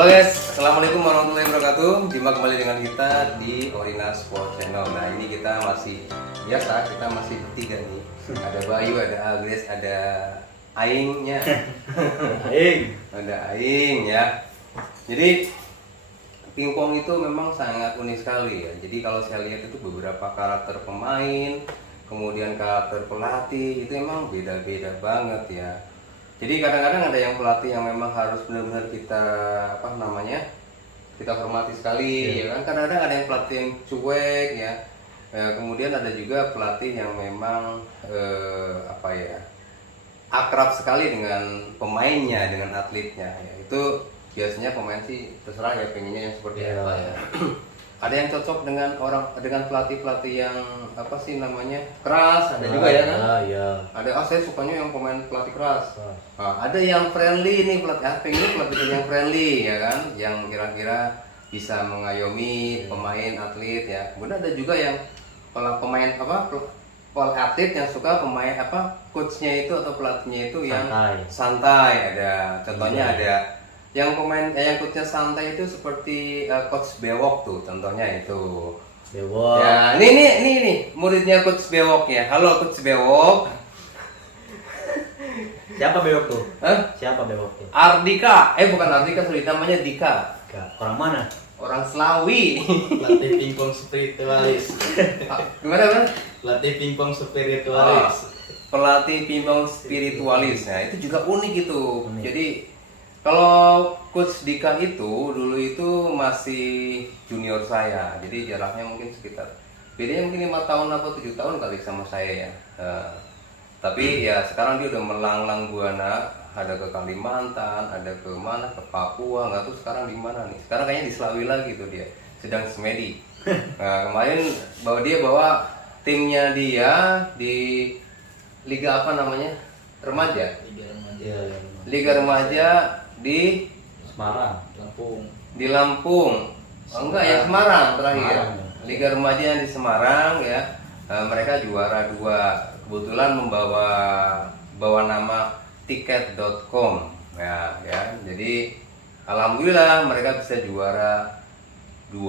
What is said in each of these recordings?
Halo guys, assalamualaikum warahmatullahi wabarakatuh. Jumpa kembali dengan kita di Orina Sport Channel. Nah ini kita masih biasa, kita masih bertiga nih. Ada Bayu, ada Agres, ada Aingnya. Ada Aing ya. Jadi pingpong itu memang sangat unik sekali ya. Jadi kalau saya lihat itu beberapa karakter pemain, kemudian karakter pelatih itu emang beda-beda banget ya. Jadi kadang-kadang ada yang pelatih yang memang harus benar-benar kita kita hormati sekali ya kan. Kadang-kadang ada yang pelatih yang cuek ya. Kemudian ada juga pelatih yang memang akrab sekali dengan pemainnya, dengan atletnya ya. Itu biasanya pemain sih terserah ya pengennya yang seperti apa ya. Ada yang cocok dengan pelatih-pelatih yang keras, ada juga ya kan? Ada saya sukanya yang pemain pelatih keras. Ada yang friendly nih pengen pelatih yang friendly ya kan, yang kira-kira bisa mengayomi pemain atlet ya. Kemudian ada juga yang atlet yang suka coachnya itu atau pelatihnya itu yang santai. Ada contohnya ada yang coachnya santai itu seperti coach Bewok tuh contohnya itu. Bewok. Ya, ini muridnya coach Bewok ya. Halo coach Bewok. Siapa Bewok tuh? Hah? Siapa Bewok tuh? Ardika. Bukan Ardika, sorry, namanya Dika. Orang mana? Orang Slawi. Pelatih pingpong spiritualis. Gimana? Pelatih pingpong spiritualis. Pelatih pingpong spiritualis. Nah, itu juga unik itu. Jadi kalau coach Dika itu dulu itu masih junior saya. Jadi jaraknya mungkin bedanya mungkin 5 tahun atau 7 tahun kali sama saya ya. Tapi ya sekarang dia udah melanglang buana, ada ke Kalimantan, ada ke mana, ke Papua, nggak tahu sekarang di mana nih. Sekarang kayaknya di Slawi lagi tuh dia, sedang semedi. Nah, kemarin dia bawa timnya dia di liga apa namanya? Remaja. Liga remaja di Semarang, Lampung. Di Lampung. Enggak ya, Semarang terakhir. Liga remaja yang di Semarang ya. Mereka juara 2. Kebetulan bawa nama tiket.com ya. Jadi alhamdulillah mereka bisa juara 2.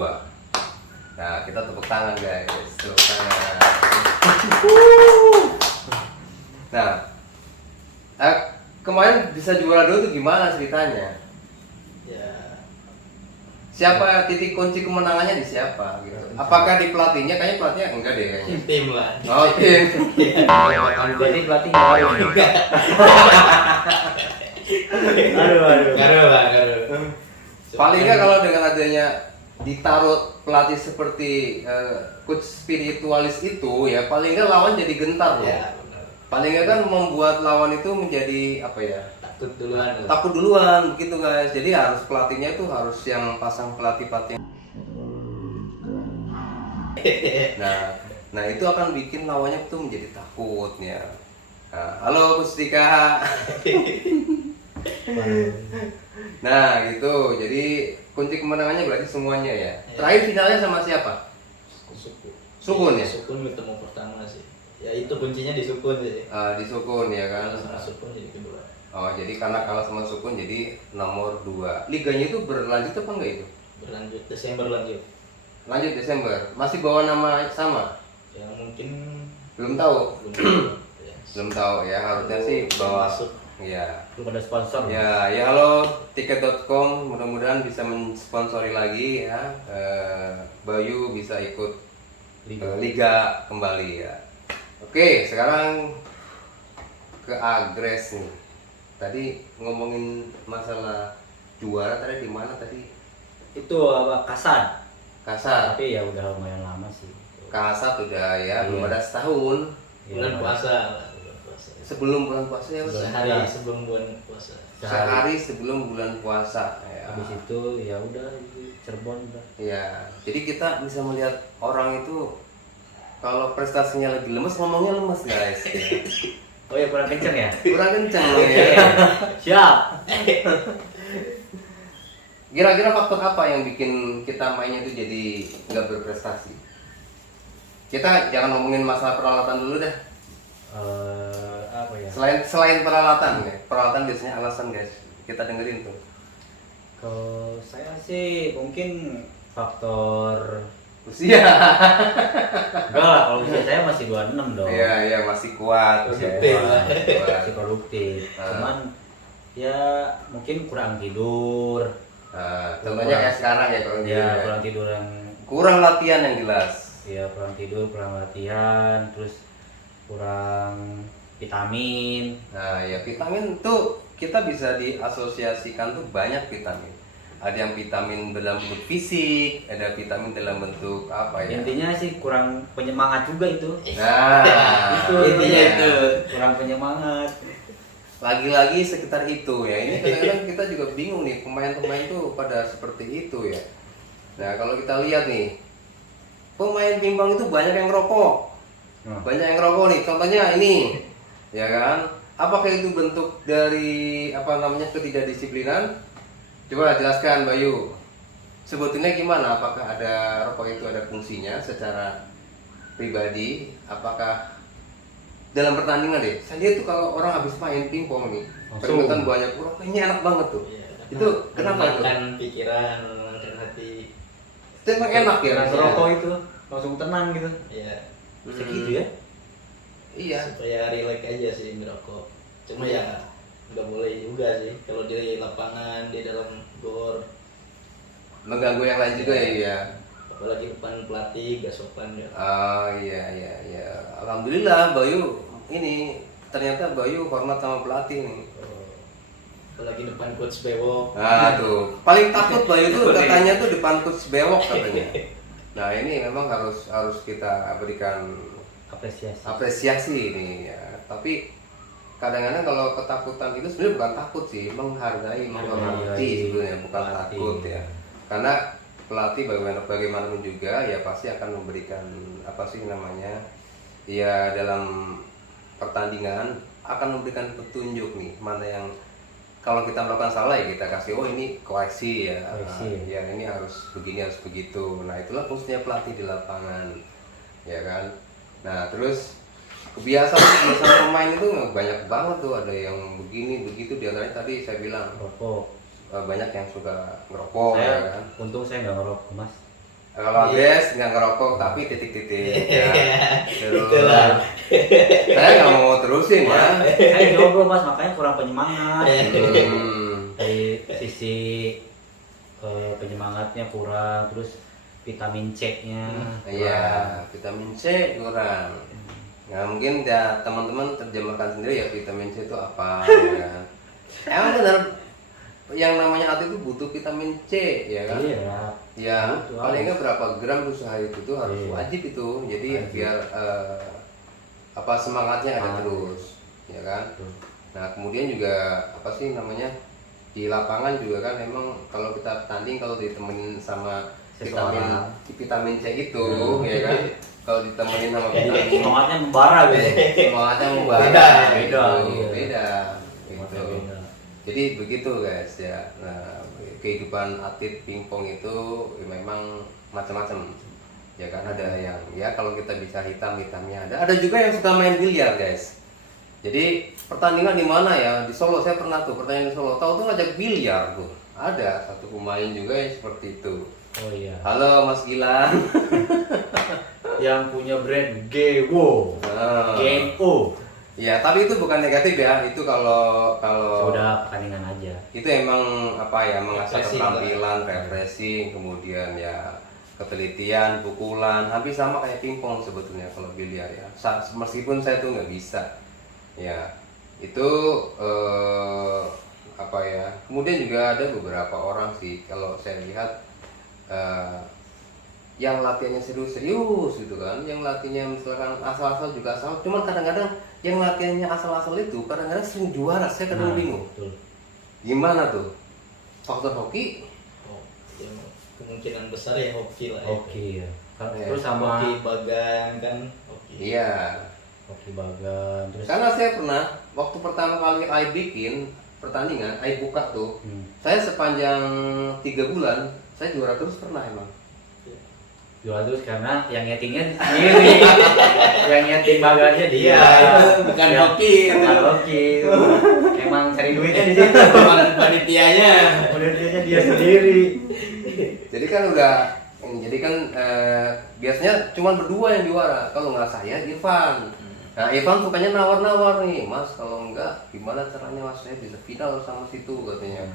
Nah, kita tepuk tangan guys. Tepuk tangan. Nah, kemarin bisa juara 2 itu gimana ceritanya? Ya. Siapa titik kunci kemenangannya di siapa gitu? Apakah di pelatihnya? Kayaknya pelatihnya enggak deh kayaknya. Tim lah. Oke. jadi pelatih baru. Aduh. Paling enggak kalau dengan adanya ditaruh pelatih seperti coach spiritualis itu ya, paling enggak lawan jadi gentar loh. Ya, benar. Paling enggak kan membuat lawan itu menjadi takut duluan begitu guys. Jadi harus pelatihnya itu harus yang pasang pelatih. Nah itu akan bikin lawannya tuh menjadi takut ya. Halo Coach Dika. Nah gitu. Jadi kunci kemenangannya berarti semuanya ya. Terakhir finalnya sama siapa? Sukun ya. Sukun ketemu pertama sih. Ya itu kuncinya di Sukun sih. Di Sukun ya kan. Sama Sukun jadi kedua. Oh jadi karena kalah sama Sukun jadi nomor 2. Liganya itu berlanjut apa enggak itu? Berlanjut Desember lanjut. Lanjut Desember. Masih bawa nama sama? Ya mungkin Belum tahu. Ya. Belum tahu ya, harusnya sih bawa masuk. Ya. Belum ada sponsor. Ya halo tiket.com, mudah-mudahan bisa mensponsori lagi ya. Bayu bisa ikut liga kembali ya. Oke, sekarang ke Agres nih. Tadi ngomongin masalah juara tadi di mana tadi? Itu apa? Kasar. Tapi ya udah lumayan lama sih. Kasat udah ya, belum ada setahun. Bulan puasa. Sebelum bulan puasa ya, Sehari sebelum bulan puasa. Sehari sebelum bulan puasa ya. Habis itu ya udah Cirebon udah. Ya, jadi kita bisa melihat orang itu kalau prestasinya lagi lemes, ngomongnya lemes guys. Ya. Oh ya kurang kenceng ya? Kurang kencang ya. Siap. Kira-kira faktor apa yang bikin kita mainnya itu jadi nggak berprestasi? Kita jangan ngomongin masalah peralatan dulu deh. Apa ya? Selain peralatan ya, peralatan biasanya alasan guys. Kita dengerin tuh. Kalau saya sih mungkin faktor Usia. enggak lah, kalau usia saya masih 26 dong. Iya, iya masih kuat. Produktif lah. Masih produktif. Cuman ya mungkin kurang tidur. Nah, contohnya kayak sekarang ya kalau Ya, kurang tidur yang kurang latihan yang jelas. ya kurang tidur, kurang latihan, terus kurang vitamin. Nah, ya vitamin tuh kita bisa diasosiasikan tuh banyak vitamin. Ada yang vitamin dalam bentuk fisik, ada vitamin dalam bentuk apa ya? Intinya sih kurang penyemangat juga itu. Nah, Itu intinya iya. itu. kurang penyemangat. Lagi-lagi sekitar itu ya. Ini kadang-kadang kita juga bingung nih pemain-pemain tuh pada seperti itu ya. Nah, kalau kita lihat nih, pemain pingpong itu banyak yang ngerokok. Banyak yang ngerokok nih. Contohnya ini, ya kan? Apakah itu bentuk dari apa namanya ketidakdisiplinan? Coba jelaskan Bayu. Sebetulnya gimana? Apakah ada rokok itu ada fungsinya secara pribadi? Apakah dalam pertandingan deh? Saya lihat tuh kalau orang habis main pingpong nih, Langsung. keringetan banyak, ini enak banget tuh. Iya. Itu kenapa itu? Menenangkan pikiran, menenangkan hati. Itu emang enak ya Karena rasanya? rokok itu langsung tenang gitu. Iya. Bisa gitu ya. Iya. Supaya relax aja sih merokok. Cuma ya nggak boleh juga sih kalau di lapangan, di dalam gor, Mengganggu yang lain juga ya. apalagi depan pelatih gak sopan ya. Oh iya iya iya. Alhamdulillah Bayu ini ternyata Bayu hormat sama pelatih nih. Apalagi depan coach bewok. Nah tuh paling takut Bayu tuh katanya tuh depan coach bewok katanya. Nah ini memang harus kita berikan apresiasi ini ya. Tapi kadang-kadang kalau ketakutan itu sebenarnya bukan takut sih, menghargai, menghormati sebenarnya bukan takut ya. Karena pelatih bagaimanapun juga ya pasti akan memberikan apa sih namanya ya dalam pertandingan akan memberikan petunjuk nih mana yang kalau kita melakukan salah ya kita kasih oh ini koreksi ya. Koreksi. Ya ini harus begini harus begitu. Nah itulah fungsinya pelatih di lapangan ya kan. Nah terus kebiasaan pemain itu banyak banget tuh, ada yang begini begitu, diantaranya tadi saya bilang Rokok. banyak yang suka ngerokok Saya ya kan. untung saya nggak ngerokok mas. Kalau Abes nggak ngerokok tapi titik-titik ya. Terus, Itulah. saya nggak mau terusin ya. Saya jomblo mas, makanya kurang penyemangat. Hmm. Dari sisi penyemangatnya kurang, terus vitamin C-nya. Iya, vitamin C kurang. Nah mungkin ya teman-teman terjemahkan sendiri ya vitamin C itu apa ya kan. Emang benar yang namanya atlet itu butuh vitamin C ya kan. Iya. Ya Betul. paling nggak berapa gram tuh sehari itu tuh harus Iya. wajib itu. Jadi Wajib. biar apa semangatnya ada Semangat. terus ya kan. Betul. Nah kemudian juga apa sih namanya di lapangan juga kan memang kalau kita tanding kalau ditemenin sama Seseorang. vitamin C itu ya kan kalau ditemenin sama vitamin Semangatnya membara gitu. semangatnya membara Beda, beda, gitu. iya. Beda Semangatnya gitu. beda. Jadi begitu guys ya. Nah, kehidupan atlet pingpong itu ya memang macam-macam. Ya kan ada yang ya kalau kita bisa hitamnya ada. Ada juga yang suka main biliar guys. Jadi pertandingan di mana ya? Di Solo saya pernah tuh pertandingan di Solo. Tahu tuh ngajak biliar tuh. Ada satu pemain juga yang seperti itu. Oh iya. Halo Mas Gilang. Yang punya brand Gewo. Ah. GMO. Ya, tapi itu bukan negatif ya. Itu kalau Sudah pertandingan aja. itu emang apa ya mengasah Refreshing keterampilan, refreshing, kemudian ya ketelitian, pukulan, hampir sama kayak pingpong sebetulnya kalau biliar ya. Meskipun saya tuh nggak bisa, ya itu apa ya. Kemudian juga ada beberapa orang sih kalau saya lihat yang latihannya serius-serius gitu kan, yang latihannya misalkan asal-asal juga asal, cuman kadang-kadang yang latihannya asal-asal itu kadang-kadang sering juara, saya kadang bingung. Betul. Gimana tuh? Faktor hoki? Oh, ya, kemungkinan besar ya hoki lah. Oke ya. Iya. Terus sama Hoki bagan kan. Hoki. Iya. hoki bagan. Terus Karena saya pernah waktu pertama kali I bikin pertandingan, I buka tuh, Hmm. saya sepanjang 3 bulan saya juara terus pernah emang. jual terus karena yang nyetingnya sendiri. Yang nyeting baganya dia. Bukan Ya, hoki. bukan hoki. Emang cari duitnya di situ. Emang panitianya. Panitianya dia sendiri. Jadi kan biasanya cuma berdua yang juara. Kalau nggak saya, Irfan. Nah, Irfan sukanya nawar-nawar nih, Mas. Kalau enggak, gimana caranya Mas saya bisa final sama situ katanya.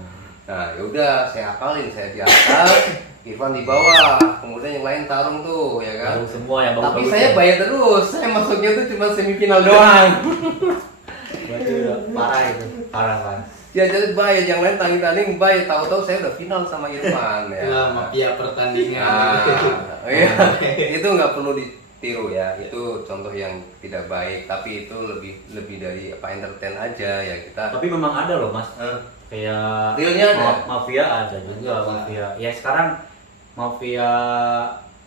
Nah, yaudah saya akalin, saya di atas, Irfan di bawah, kemudian yang lain tarung tuh, ya kan? Tarung semua yang Tapi bagus-bagus saya ya. bayar terus, saya masuknya tuh cuma semifinal doang. Berarti udah parah itu, parah. Ya jadi bayar, yang lain tanding-tanding bayar, tahu-tahu saya udah final sama Irfan ya. Itulah mafia pertandingan. Nah, iya, itu nggak perlu ditiru ya, itu contoh yang tidak baik, tapi itu lebih dari entertain aja ya kita. Tapi memang ada loh Mas, kayak Realnya ada? mafia ada juga mafia. Ya sekarang mafia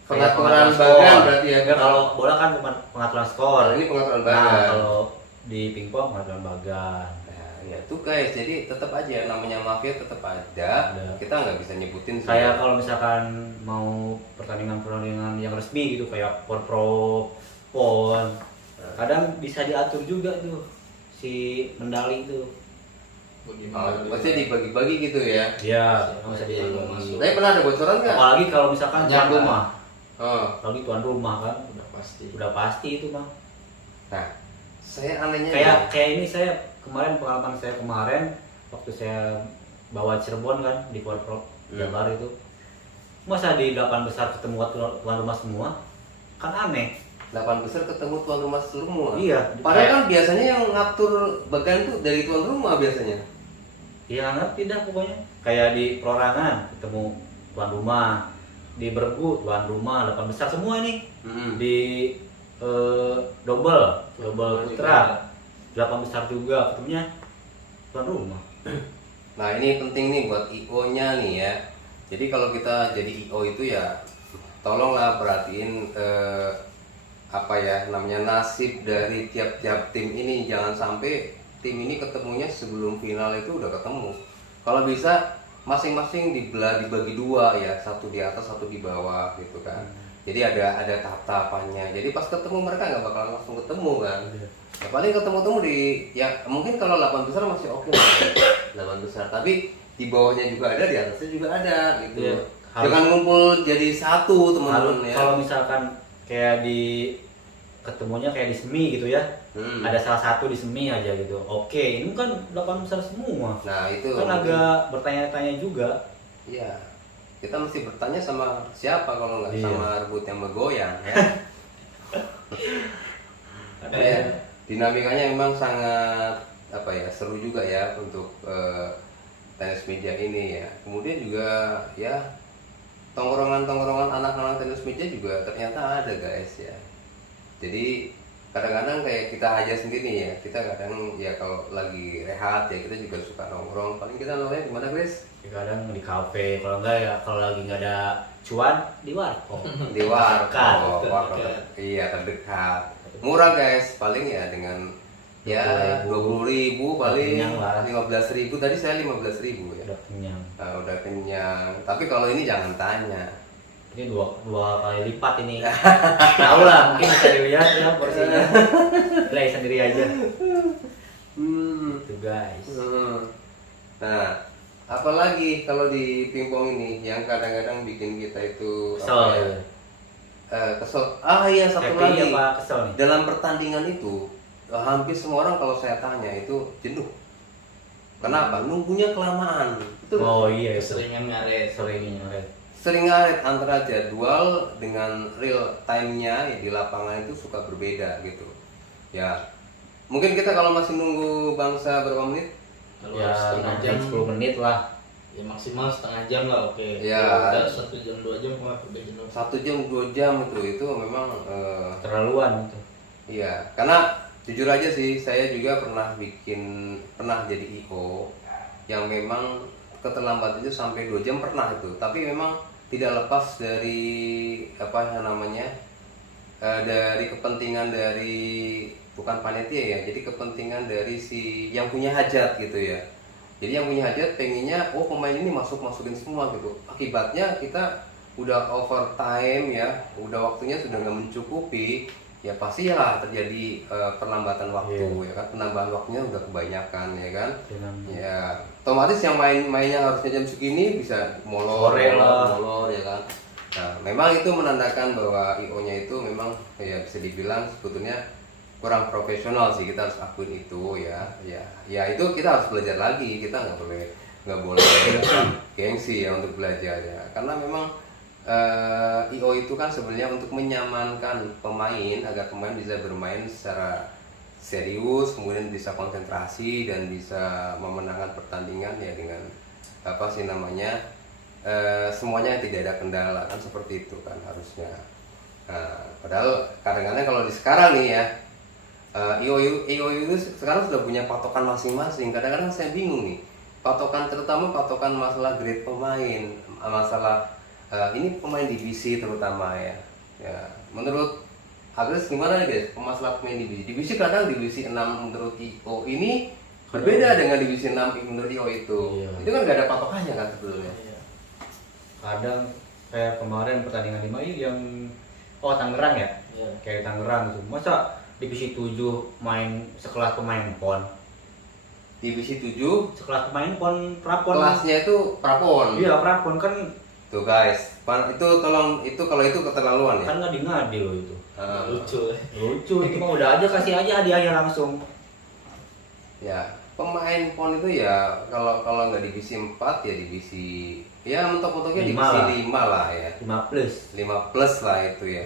kayak Pengaturan skor. bagan berarti ya? Enggak, kalau bola kan bukan pengaturan skor. Ini pengaturan Nah, bagan. kalau di pingpong pengaturan bagan. Nah, ya tuh guys, jadi tetap aja namanya mafia tetap ada. Kita nggak bisa nyebutin. Kayak kalau misalkan mau pertandingan yang resmi gitu kayak Pro, PON, kadang bisa diatur juga tuh si medali itu. Maksudnya dibagi-bagi gitu ya? Iya, Bisa bisa dibagi. Tapi pernah ada bocoran nggak? Apalagi kalau misalkan tuan Nyata. rumah, Oh, apalagi tuan rumah kan, Udah pasti. udah pasti itu Bang. nah, saya anehnya Kayak ini saya pengalaman saya kemarin waktu saya bawa Cirebon kan di Pro Jabar itu, masa di 8 besar ketemu tuan rumah semua, kan aneh. 8 besar ketemu tuan rumah semua. Iya. Padahal kan biasanya yang ngatur bagan tuh dari tuan rumah biasanya. Iya ngerti dah pokoknya. Kayak di perorangan ketemu tuan rumah, di Bergu tuan rumah 8 besar semua nih. Di double putra 8 besar juga ketemunya tuan rumah. Nah ini penting nih buat IO-nya nih ya. Jadi kalau kita jadi IO itu ya tolonglah perhatiin apa ya namanya nasib dari tiap-tiap tim ini, jangan sampai tim ini ketemunya sebelum final itu udah ketemu. Kalau bisa masing-masing dibagi dua ya, satu di atas satu di bawah gitu kan. Jadi ada tahap-tahapannya. Jadi pas ketemu mereka nggak bakalan langsung ketemu kan. Ya paling ketemu di ya mungkin kalau 8 besar masih oke lah. 8 besar, tapi di bawahnya juga ada, di atasnya juga ada gitu. Iya, Jangan ngumpul jadi satu teman-teman ya. Kalau misalkan kayak ketemunya kayak di semi gitu ya, ada salah satu di semi aja gitu. Oke, ini kan 8 besar semua. Nah itu Kan agak bertanya-tanya juga. Iya, kita mesti bertanya sama siapa kalau nggak sama rebut yang bergoyang ya. Ya, dinamikanya memang sangat apa ya, seru juga ya untuk tenis meja ini ya. Kemudian juga ya tongkrongan anak-anak tenis meja juga ternyata ada guys ya. Jadi kadang-kadang kayak kita aja sendiri ya, kita kadang ya kalau lagi rehat ya kita juga suka nongkrong. Paling kita nongkrongnya di mana Chris? Kadang di kafe, kalau enggak ya kalau lagi nggak ada cuan di warkop. Di warkop, Terdekat. iya terdekat. Murah guys, paling ya dengan ya 20.000 paling, Kenyang lah. 15.000 tadi saya 15.000 ya. Udah kenyang. Nah, udah kenyang. Tapi kalau ini jangan tanya. Ini dua kali lipat ini. Tahu lah, mungkin bisa dilihat ya porsinya. Play sendiri aja. Itu guys. Nah, apalagi kalau di pingpong ini yang kadang-kadang bikin kita itu Kesel apa ya? ya. Kesel. Iya satu Happy lagi. apa kesel nih? Dalam pertandingan itu hampir semua orang kalau saya tanya itu jenuh. Kenapa? Nunggunya kelamaan. Betul. Oh iya, Keseringan ngaret. sering ngaret. Sering ngaret antara jadwal dengan real time-nya ya, di lapangan itu suka berbeda gitu. Ya, mungkin kita kalau masih nunggu bangsa berapa menit? Kalau Ya, setengah jam, 10 menit lah. ya maksimal setengah jam lah, oke. Ya. Kalau udah 1 jam 2 jam wah udah jenuh. 1 jam 2 jam itu memang Terlaluan itu. iya, karena jujur aja sih saya juga pernah jadi IO yang memang keterlambatan itu sampai 2 jam pernah itu, tapi memang tidak lepas dari apa namanya dari kepentingan dari bukan panitia ya, jadi kepentingan dari si yang punya hajat gitu ya. Jadi yang punya hajat pengennya pemain ini masukin semua gitu, akibatnya kita udah overtime ya, udah waktunya sudah nggak mencukupi, ya pasti ya terjadi perlambatan waktu ya kan, penambahan waktunya udah kebanyakan ya kan. Ya otomatis yang mainnya harusnya jam segini bisa molor ya kan. Nah memang itu menandakan bahwa IO-nya itu memang ya bisa dibilang sebetulnya kurang profesional sih, kita harus akuin itu ya itu kita harus belajar lagi, kita nggak boleh gengsi ya untuk belajar ya, karena memang IO itu kan sebenarnya untuk menyamankan pemain agar pemain bisa bermain secara serius, kemudian bisa konsentrasi dan bisa memenangkan pertandingan ya dengan apa sih namanya semuanya tidak ada kendala kan, seperti itu kan harusnya. Nah, padahal kadang-kadang kalau di sekarang nih ya IO itu sekarang sudah punya patokan masing-masing. Kadang-kadang saya bingung nih, patokan terutama patokan masalah grade pemain, masalah ini pemain divisi terutama ya. Menurut Agnes gimana nih guys, masalah pemain divisi? Divisi kadang divisi 6 menurut IO ini berbeda dengan divisi 6 menurut IO itu. Itu kan gak ada patokannya kan sebetulnya. Kadang kayak kemarin pertandingan 5 ini yang Tangerang ya? Kayak Tangerang gitu. Masa divisi 7 main sekelas pemain PON? Divisi 7 sekelas pemain PON prapon. Kelasnya itu prapon. Iya, prapon kan. Tuh guys, itu tolong itu kalau itu keterlaluan ya. Kan ngadi-ngadi loh itu. Lucu Itu mah udah aja, kasih aja hadiahnya langsung. Ya, pemain PON itu ya kalau nggak divisi 4 ya divisi ya mentok-mentoknya divisi 5 lah ya. 5 plus lah itu ya.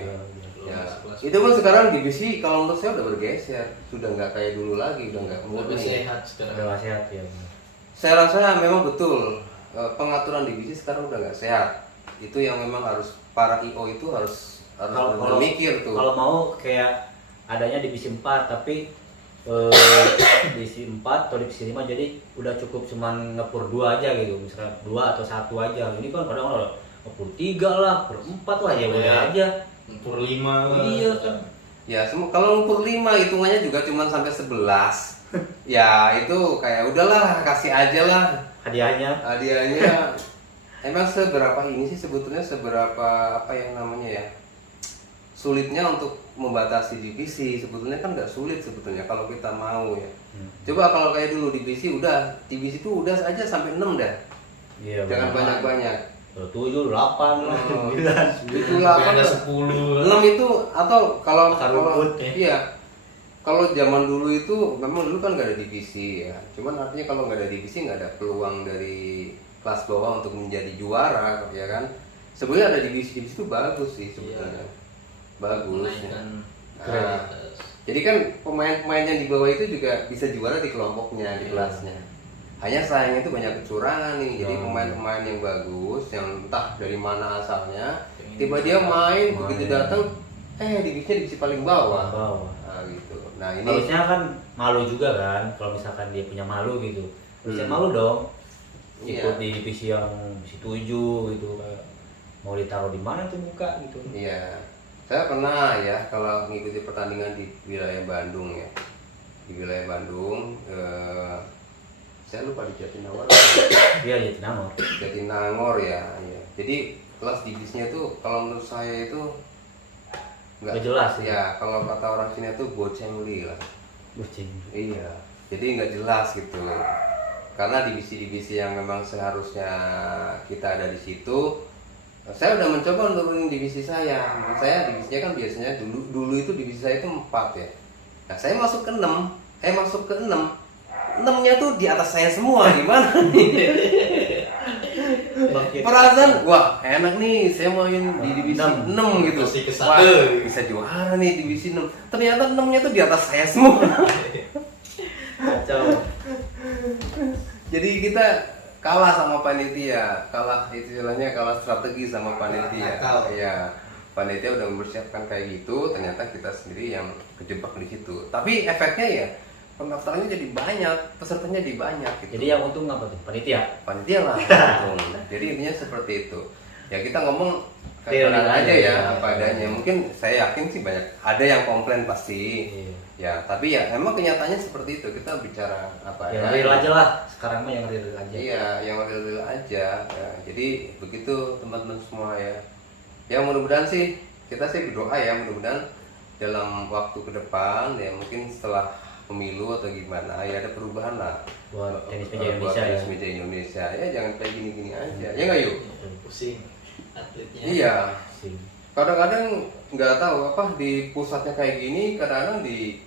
Ya, itu pun sekarang divisi kalau menurut saya udah bergeser, sudah nggak kayak dulu lagi, udah nggak lebih sehat sekarang. Udah sehat ya. Saya rasa memang betul pengaturan divisi sekarang udah nggak sehat. Itu yang memang harus para IO itu harus berpikir tuh. Kalau mau kayak adanya divisi 4 tapi divisi 4 atau divisi 5 jadi udah cukup cuman ngepur 2 aja gitu, misalnya 2 atau 1 aja. Ini kan kadang-kadang ngepur 3 lah, per 4 lah ya udah aja. Ngepur 5. Iya kan. Ya, kalau ngepur 5 hitungannya juga cuman sampai 11. Ya, itu kayak udahlah kasih aja lah Hadiahnya. Emang seberapa ini sih sebetulnya, seberapa apa yang namanya ya, sulitnya untuk membatasi divisi? Sebetulnya kan nggak sulit sebetulnya kalau kita mau ya. Coba kalau kayak dulu divisi itu udah aja sampai 6 dah. Iya, jangan banyak-banyak. 7, 8, 9, itu 8, 10. 6 itu atau kalau ya. Kalau zaman dulu itu memang dulu kan nggak ada divisi ya. Cuman artinya kalau nggak ada divisi nggak ada peluang dari kelas bawah untuk menjadi juara ya kan. Sebenarnya ada divisi itu bagus sih sebetulnya. Bagus. Nah, jadi kan pemain-pemain yang di bawah itu juga bisa juara di kelompoknya, di kelasnya. Hanya sayangnya itu banyak kecurangan nih. Jadi pemain-pemain yang bagus, yang entah dari mana asalnya, tiba dia main begitu datang, divisi paling bawah. Nah, gitu. Nah ini harusnya kan malu juga kan, kalau misalkan dia punya malu gitu. Harusnya malu dong. Ikut di divisi yang divisi 7 gitu, kayak mau ditaruh di mana tuh muka gitu. Iya. Saya pernah ya kalau mengikuti pertandingan di wilayah Bandung ya. Di wilayah Bandung saya lupa di Jatinangor. Iya, Jatinangor ya. Jadi kelas divisinya itu kalau menurut saya itu nggak jelas ya. Kalau kata orang sini itu bocengli lah. Iya. Jadi nggak jelas gitu. Karena divisi-divisi yang memang seharusnya kita ada di situ, saya udah mencoba nurunin divisi saya. Saya divisinya kan biasanya dulu itu divisi saya itu 4 ya. Nah saya masuk ke 6, masuk ke 6. 6-nya tuh di atas saya semua, gimana nih? Perasaan, wah enak nih saya main di divisi 6 gitu. Wah, bisa juara nih divisi 6. Ternyata 6-nya tuh di atas saya semua. Kacau. Jadi kita kalah sama panitia, kalah strategi sama panitia. Iya, panitia udah mempersiapkan kayak gitu, ternyata kita sendiri yang kejebak di situ. Tapi efeknya ya pendaftarannya jadi banyak, pesertanya jadi banyak gitu. Jadi yang untung apa tuh? Panitia lah. Jadi intinya seperti itu. Ya kita ngomong kayak aja ya, apa adanya. Mungkin saya yakin sih banyak ada yang komplain pasti. Ya, tapi ya emang kenyataannya seperti itu. Kita bicara apa ya? Yang real aja lah. Sekarang mah yang real aja. Iya, yang real aja. Ya, jadi begitu teman-teman semua ya. Ya mudah-mudahan sih, kita sih berdoa ya, mudah-mudahan dalam waktu ke depan ya mungkin setelah pemilu atau gimana ya ada perubahan lah buat tenis meja buat Indonesia ya. tenis meja Indonesia. Ya jangan kayak gini-gini aja, ya nggak yuk. Pusing atletnya. Iya, Sih. kadang-kadang nggak tahu apa di pusatnya kayak gini, kadang-kadang di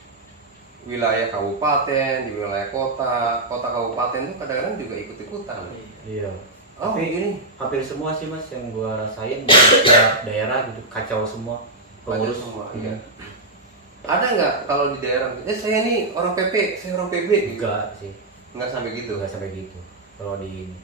wilayah kabupaten, di wilayah kota, kota kabupaten tuh kadang-kadang juga ikut-ikutan. Iya. Oh Tapi ini hampir semua sih mas yang gua rasain di setiap daerah gitu kacau semua pengurus pengurus. semua. Iya. Ada nggak kalau di daerah? Saya nih orang PP, saya orang PB. Enggak sih, Nggak sampai gitu. enggak sampai gitu. Kalau di ini,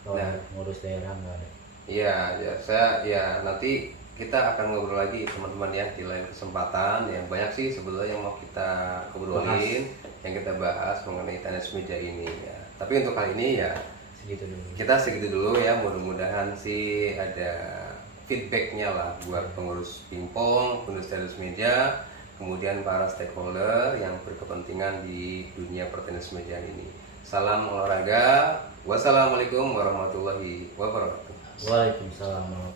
kalau Nah. ngurus daerah enggak ada. Iya, ya saya ya nanti kita akan ngobrol lagi teman-teman ya di lain kesempatan. Yang banyak sih sebetulnya yang mau kita ngobrolin, yang kita bahas mengenai tenis meja ini ya. Tapi untuk kali ini ya Segitu dulu. kita segitu dulu ya. Mudah-mudahan sih ada feedbacknya lah buat pengurus pingpong, pengurus tenis meja, kemudian para stakeholder yang berkepentingan di dunia pertenis meja ini. Salam olahraga. Wassalamualaikum warahmatullahi wabarakatuh. Waalaikumsalam.